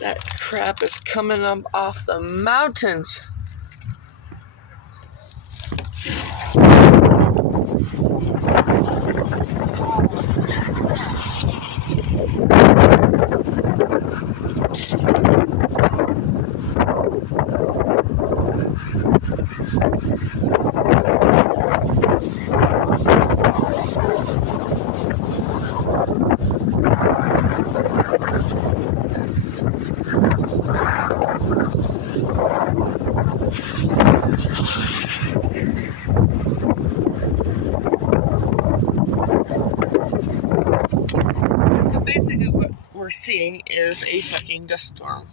That crap is coming up off the mountains. So basically what we're seeing is a fucking dust storm.